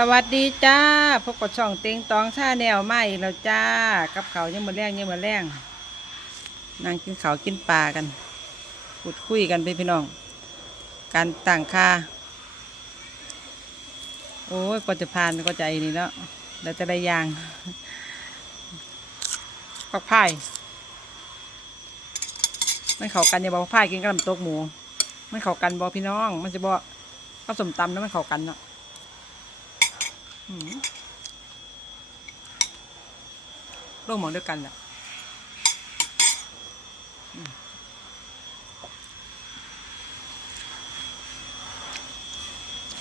สวัสดีจ้าพบกับช่องเต็งตองชาแนวมาอีกแล้วจ้า กับเขายังมาแรงยังมาแรงนั่งกินเขากินปลากันพูดคุยกันไปพี่น้อง การต่างค่าโอ้ยก็จะผ่านก็ใจนี่แล้วแล้วจะได้ยางปักพายไม่เขากันอย่าบอกว่าพายกินกระลำตกหมูไม่เขากันบอพี่น้อง มันจะบอกข้าวสมตำแล้วมันเขากันเนาะ โลกหมองด้วยกันแหละอืม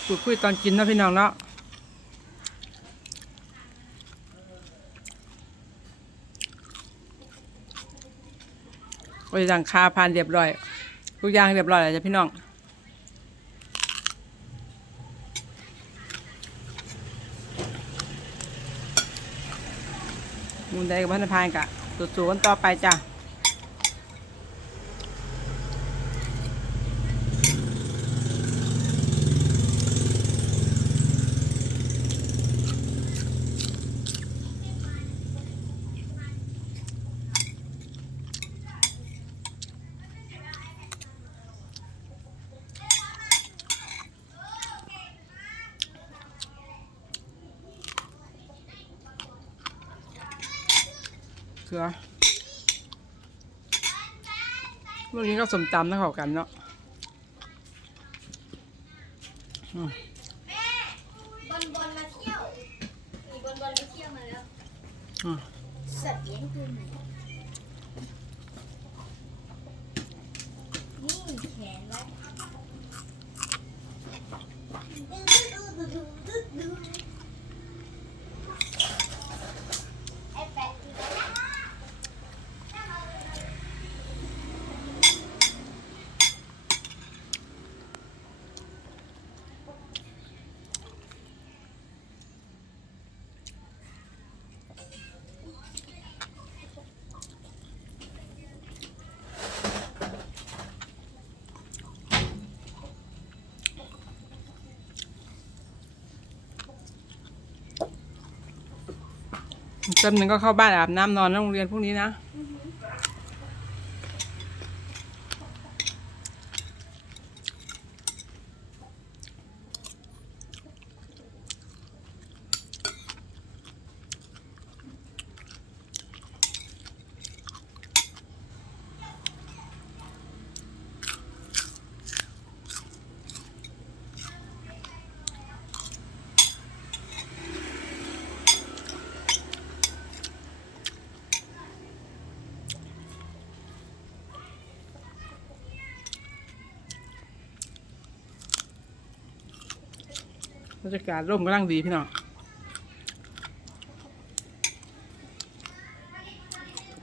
พูดคุยตอนกินนะพี่น้องเนาะบริษัทคาพานเรียบร้อย ทุกอย่างเรียบร้อยแล้วจ้ะพี่น้อง มุนใดกับพันธพานกะสู้ๆกันต่อไปจ้ะ เคือเมื่อกี้ก็สมตำนะเขากันเนาะอืมบอลบอลมาเที่ยวมีบอลบอลมาเที่ยวมาแล้วอืมสัตว์เลี้ยงตัวไหนนี่แขนไว้ไอ้แปะอีกแล้ว จำหนึ่งก็เข้าบ้านอาบน้ำนอนแล้วโรงเรียนพวกนี้นะ บรรยากาศร่มกำลังดีพี่น้อง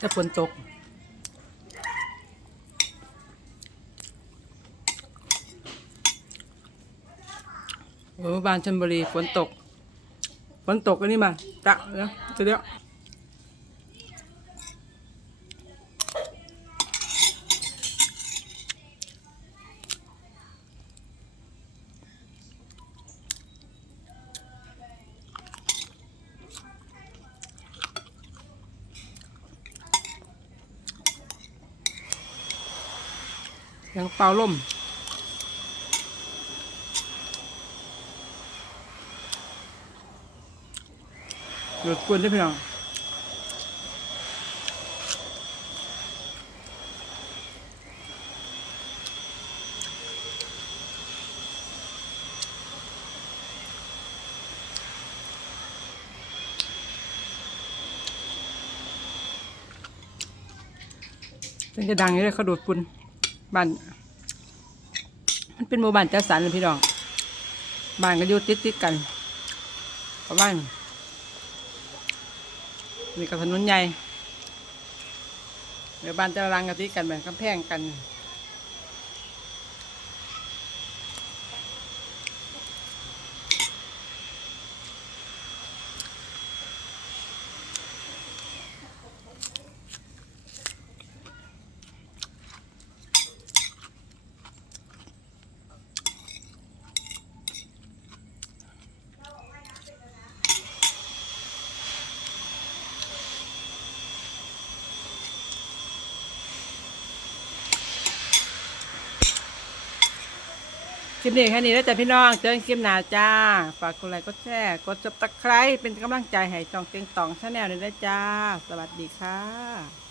จะฝนตกโอ้บ้านชนบุรีฝนตกฝนตกอันนี้มาจะเดี๋ยวจะเดี๋ยว ยังเป่าล่มหยุดกวนได้พี่น้องเป็นจะดังอยู่เลยเขาดูดปุ่น บ้านมันเป็นหมู่บ้านจัดสรรเลยพี่น้องบ้านก็อยู่ติดติดๆกันประมาณนี่กับถนนใหญ่เดี๋ยวบ้านจะรังกะทิกันแบบกำแพงกัน คลิปนี้แค่นี้แล้วจ้ะพี่น้อง เจอกันคลิปหน้าจ้า ฝากกดไลค์กดแชร์กดซับสไครต์เป็นกำลังใจให้จองเต็งตองชาแนลด้วยนะจ้า สวัสดีค่ะ